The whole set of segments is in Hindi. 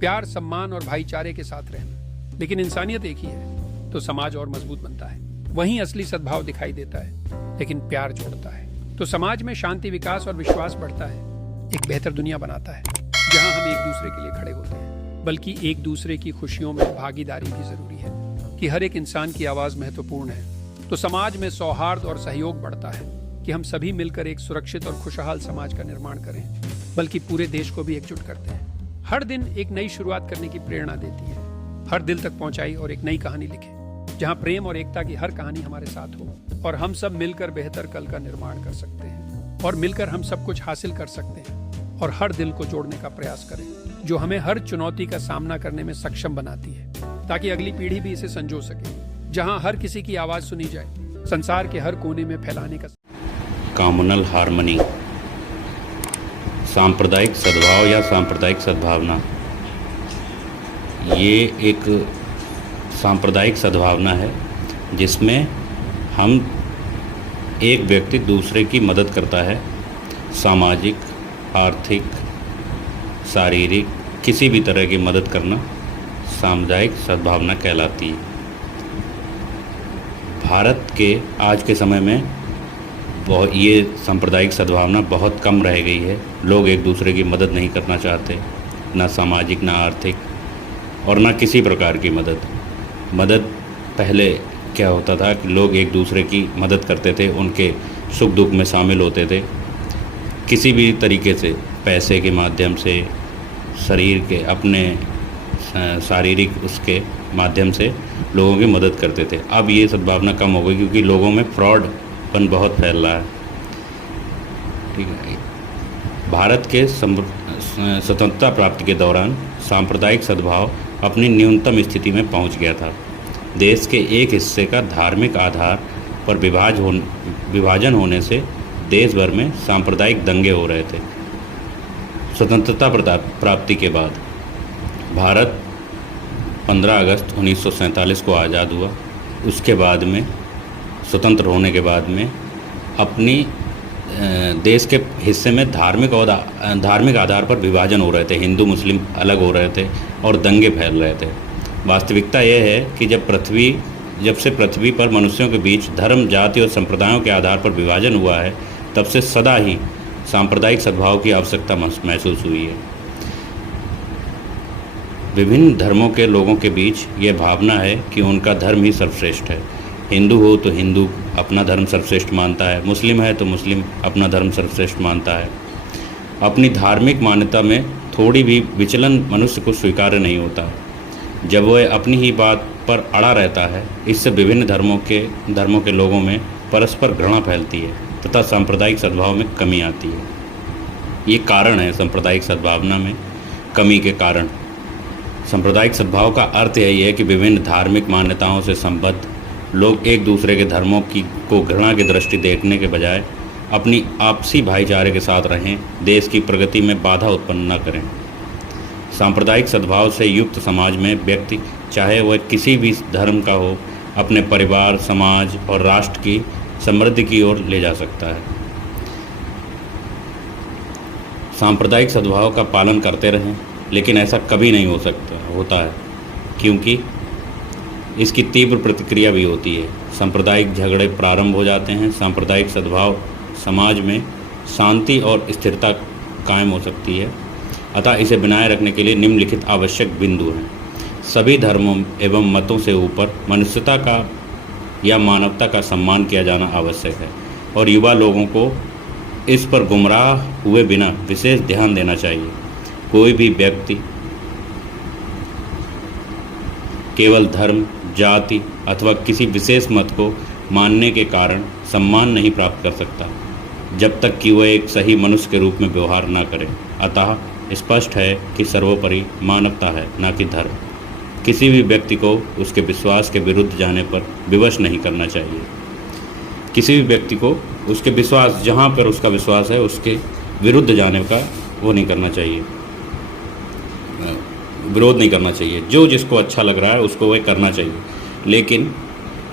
प्यार, सम्मान और भाईचारे के साथ रहना। लेकिन इंसानियत एक ही है तो समाज और मजबूत बनता है। वहीं असली सद्भाव दिखाई देता है लेकिन प्यार जोड़ता है तो समाज में शांति, विकास और विश्वास बढ़ता है। एक बेहतर दुनिया बनाता है जहां हम एक दूसरे के लिए खड़े होते हैं, बल्कि एक दूसरे की खुशियों में भागीदारी भी जरूरी है कि हर एक इंसान की आवाज महत्वपूर्ण है। तो समाज में सौहार्द और सहयोग बढ़ता है कि हम सभी मिलकर एक सुरक्षित और खुशहाल समाज का निर्माण करें, बल्कि पूरे देश को भी एकजुट करते हैं। हर दिन एक नई शुरुआत करने की प्रेरणा देती है। हर दिल तक पहुंचाई और एक नई कहानी लिखे जहां प्रेम और एकता की हर कहानी हमारे साथ हो और हम सब मिलकर बेहतर कल का निर्माण कर सकते हैं। और मिलकर हम सब कुछ हासिल कर सकते हैं और हर दिल को जोड़ने का प्रयास करें जो हमें हर चुनौती का सामना करने में सक्षम बनाती है, ताकि अगली पीढ़ी भी इसे संजो सके। जहां हर किसी की आवाज सुनी जाए, संसार के हर कोने में फैलाने का। कम्युनल हार्मनी, सांप्रदायिक सद्भाव या सांप्रदायिक सद्भावना, ये एक सांप्रदायिक सद्भावना है जिसमें हम एक व्यक्ति दूसरे की मदद करता है। सामाजिक, आर्थिक, शारीरिक, किसी भी तरह की मदद करना सामुदायिक सद्भावना कहलाती है। भारत के आज के समय में ये सांप्रदायिक सद्भावना बहुत कम रह गई है। लोग एक दूसरे की मदद नहीं करना चाहते, ना सामाजिक, ना आर्थिक और ना किसी प्रकार की मदद पहले क्या होता था कि लोग एक दूसरे की मदद करते थे, उनके सुख दुख में शामिल होते थे, किसी भी तरीके से, पैसे के माध्यम से, शरीर के अपने शारीरिक उसके माध्यम से लोगों की मदद करते थे। अब ये सद्भावना कम हो गई क्योंकि लोगों में फ्रॉडपन बहुत फैल रहा है। ठीक है। भारत के स्वतंत्रता प्राप्ति के दौरान सांप्रदायिक सद्भाव अपनी न्यूनतम स्थिति में पहुंच गया था। देश के एक हिस्से का धार्मिक आधार पर विभाजन होने से देश भर में सांप्रदायिक दंगे हो रहे थे। स्वतंत्रता प्राप्ति के बाद भारत 15 अगस्त 1947 को आज़ाद हुआ। उसके बाद में स्वतंत्र होने के बाद में अपनी देश के हिस्से में धार्मिक आधार पर विभाजन हो रहे थे, हिंदू मुस्लिम अलग हो रहे थे और दंगे फैल रहे थे। वास्तविकता यह है कि जब से पृथ्वी पर मनुष्यों के बीच धर्म, जाति और संप्रदायों के आधार पर विभाजन हुआ है, तब से सदा ही सांप्रदायिक सद्भाव की आवश्यकता महसूस हुई है। विभिन्न धर्मों के लोगों के बीच यह भावना है कि उनका धर्म ही सर्वश्रेष्ठ है। हिंदू हो तो हिंदू अपना धर्म सर्वश्रेष्ठ मानता है, मुस्लिम है तो मुस्लिम अपना धर्म सर्वश्रेष्ठ मानता है। अपनी धार्मिक मान्यता में थोड़ी भी विचलन मनुष्य को स्वीकार्य नहीं होता। जब वह अपनी ही बात पर अड़ा रहता है, इससे विभिन्न धर्मों के लोगों में परस्पर घृणा फैलती है तथा सांप्रदायिक सद्भाव में कमी आती है। ये कारण है सांप्रदायिक सद्भावना में कमी के कारण। सांप्रदायिक सद्भाव का अर्थ यही है कि विभिन्न धार्मिक मान्यताओं से संबद्ध लोग एक दूसरे के धर्मों को घृणा की दृष्टि देखने के बजाय अपनी आपसी भाईचारे के साथ रहें, देश की प्रगति में बाधा उत्पन्न न करें। सांप्रदायिक सद्भाव से युक्त समाज में व्यक्ति, चाहे वह किसी भी धर्म का हो, अपने परिवार, समाज और राष्ट्र की समृद्धि की ओर ले जा सकता है। सांप्रदायिक सद्भाव का पालन करते रहें, लेकिन ऐसा कभी नहीं होता है क्योंकि इसकी तीव्र प्रतिक्रिया भी होती है। सांप्रदायिक झगड़े प्रारंभ हो जाते हैं। सांप्रदायिक सद्भाव समाज में शांति और स्थिरता कायम हो सकती है। अतः इसे बनाए रखने के लिए निम्नलिखित आवश्यक बिंदु हैं। सभी धर्मों एवं मतों से ऊपर मनुष्यता का या मानवता का सम्मान किया जाना आवश्यक है और युवा लोगों को इस पर गुमराह हुए बिना विशेष ध्यान देना चाहिए। कोई भी व्यक्ति केवल धर्म, जाति अथवा किसी विशेष मत को मानने के कारण सम्मान नहीं प्राप्त कर सकता जब तक कि वह एक सही मनुष्य के रूप में व्यवहार न करे। अतः स्पष्ट है कि सर्वोपरि मानवता है, न कि धर्म। किसी भी व्यक्ति को उसके विश्वास के विरुद्ध जाने पर विवश नहीं करना चाहिए। किसी भी व्यक्ति को उसके विश्वास, जहाँ पर उसका विश्वास है, उसके विरुद्ध जाने का वो नहीं करना चाहिए, विरोध नहीं करना चाहिए। जो जिसको अच्छा लग रहा है उसको वह करना चाहिए, लेकिन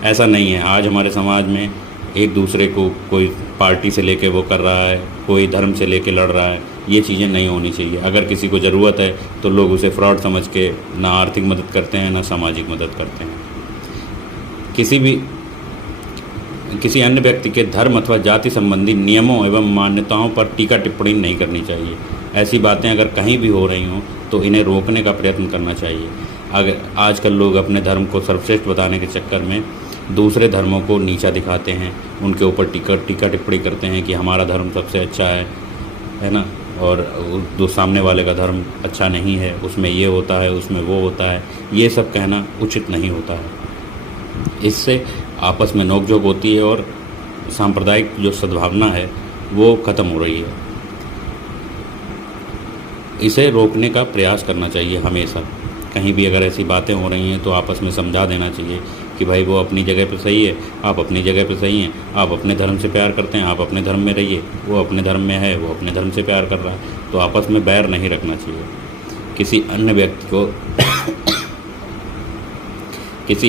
ऐसा नहीं है। आज हमारे समाज में एक दूसरे को कोई पार्टी से लेके वो कर रहा है, कोई धर्म से लेके लड़ रहा है, ये चीज़ें नहीं होनी चाहिए। अगर किसी को ज़रूरत है तो लोग उसे फ्रॉड समझ के ना आर्थिक मदद करते हैं ना सामाजिक मदद करते हैं। किसी अन्य व्यक्ति के धर्म अथवा जाति संबंधी नियमों एवं मान्यताओं पर टीका टिप्पणी नहीं करनी चाहिए। ऐसी बातें अगर कहीं भी हो रही हों तो इन्हें रोकने का प्रयत्न करना चाहिए। अगर आजकल लोग अपने धर्म को सर्वश्रेष्ठ बताने के चक्कर में दूसरे धर्मों को नीचा दिखाते हैं, उनके ऊपर टीका टिप्पणी करते हैं कि हमारा धर्म सबसे अच्छा है ना, और जो सामने वाले का धर्म अच्छा नहीं है, उसमें ये होता है, उसमें वो होता है। ये सब कहना उचित नहीं होता है। इससे आपस में नोकझोंक होती है और सांप्रदायिक जो सद्भावना है वो ख़त्म हो रही है। इसे रोकने का प्रयास करना चाहिए हमेशा। कहीं भी अगर ऐसी बातें हो रही हैं तो आपस में समझा देना चाहिए कि भाई वो अपनी जगह पे सही है, आप अपनी जगह पे सही हैं, आप अपने धर्म से प्यार करते हैं, आप अपने धर्म में रहिए, वो अपने धर्म में है, वो अपने धर्म से प्यार कर रहा है। तो आपस में बैर नहीं रखना चाहिए। किसी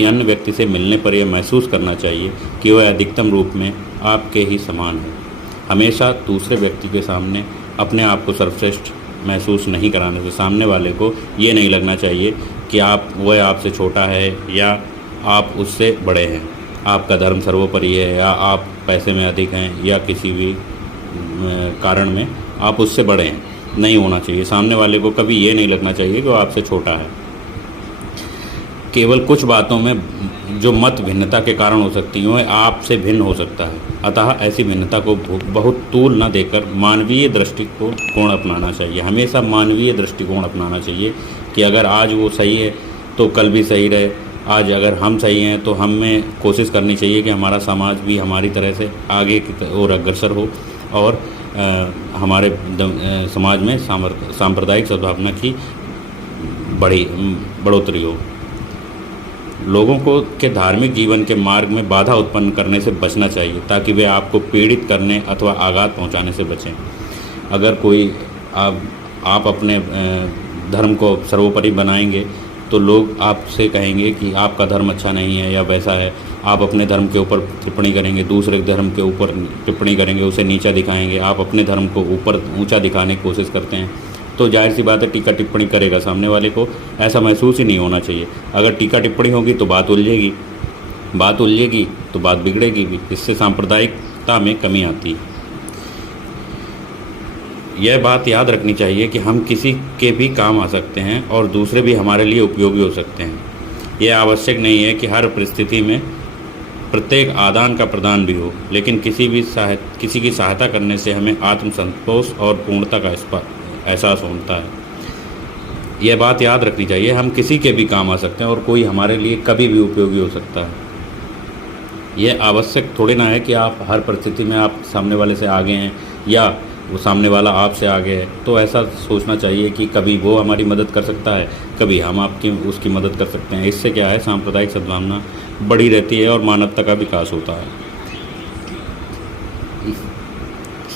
अन्य व्यक्ति से मिलने पर यह महसूस करना चाहिए कि वह अधिकतम रूप में आपके ही समान है। हमेशा दूसरे व्यक्ति के सामने अपने आप को सर्वश्रेष्ठ महसूस नहीं कराने से सामने वाले को ये नहीं लगना चाहिए कि वह आपसे छोटा है या आप उससे बड़े हैं, आपका धर्म सर्वोपरि है, या आप पैसे में अधिक हैं, या किसी भी कारण में आप उससे बड़े हैं। नहीं होना चाहिए। सामने वाले को कभी ये नहीं लगना चाहिए कि वो आपसे छोटा है। केवल कुछ बातों में जो मत भिन्नता के कारण हो सकती हैं वह आपसे भिन्न हो सकता है। अतः ऐसी भिन्नता को बहुत तूल न देकर मानवीय दृष्टिकोण अपनाना चाहिए। हमेशा मानवीय दृष्टिकोण अपनाना चाहिए कि अगर आज वो सही है तो कल भी सही रहे। आज अगर हम सही हैं तो हमें कोशिश करनी चाहिए कि हमारा समाज भी हमारी तरह से आगे की ओर अग्रसर हो और हमारे समाज में सांप्रदायिक सद्भावना की बढ़ोतरी हो। लोगों को के धार्मिक जीवन के मार्ग में बाधा उत्पन्न करने से बचना चाहिए ताकि वे आपको पीड़ित करने अथवा आघात पहुंचाने से बचें। अगर कोई आप अपने धर्म को सर्वोपरि बनाएंगे तो लोग आपसे कहेंगे कि आपका धर्म अच्छा नहीं है या वैसा है। आप अपने धर्म के ऊपर टिप्पणी करेंगे, दूसरे धर्म के ऊपर टिप्पणी करेंगे, उसे नीचा दिखाएंगे। आप अपने धर्म को ऊपर ऊंचा दिखाने की कोशिश करते हैं तो जाहिर सी बात है टीका टिप्पणी करेगा। सामने वाले को ऐसा महसूस ही नहीं होना चाहिए। अगर टीका टिप्पणी होगी तो बात उलझेगी तो बात बिगड़ेगी भी। इससे सांप्रदायिकता में कमी आती है। यह बात याद रखनी चाहिए कि हम किसी के भी काम आ सकते हैं और दूसरे भी हमारे लिए उपयोगी हो सकते हैं। यह आवश्यक नहीं है कि हर परिस्थिति में प्रत्येक आदान का प्रदान भी हो, लेकिन किसी की सहायता करने से हमें आत्मसंतोष और पूर्णता का एहसास होता है। यह बात याद रखनी चाहिए, हम किसी के भी काम आ सकते हैं और कोई हमारे लिए कभी भी उपयोगी हो सकता है। यह आवश्यक थोड़ी ना है कि आप हर परिस्थिति में आप सामने वाले से आगे हैं या वो सामने वाला आपसे आगे है। तो ऐसा सोचना चाहिए कि कभी वो हमारी मदद कर सकता है, कभी हम उसकी मदद कर सकते हैं। इससे क्या है, सांप्रदायिक सद्भावना बढ़ी रहती है और मानवता का विकास होता है।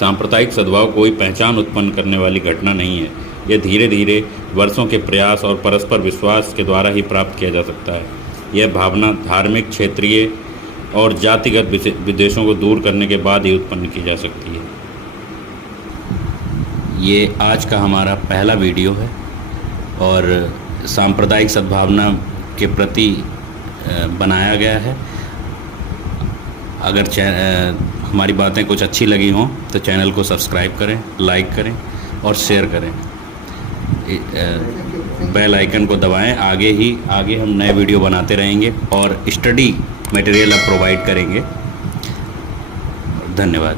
सांप्रदायिक सद्भाव कोई पहचान उत्पन्न करने वाली घटना नहीं है। यह धीरे धीरे वर्षों के प्रयास और परस्पर विश्वास के द्वारा ही प्राप्त किया जा सकता है। यह भावना धार्मिक, क्षेत्रीय और जातिगत विद्वेषों को दूर करने के बाद ही उत्पन्न की जा सकती है। ये आज का हमारा पहला वीडियो है और सांप्रदायिक सद्भावना के प्रति बनाया गया है। अगर हमारी बातें कुछ अच्छी लगी हों तो चैनल को सब्सक्राइब करें, लाइक करें और शेयर करें। बेल आइकन को दबाएं। आगे हम नए वीडियो बनाते रहेंगे और स्टडी मटेरियल अब प्रोवाइड करेंगे। धन्यवाद।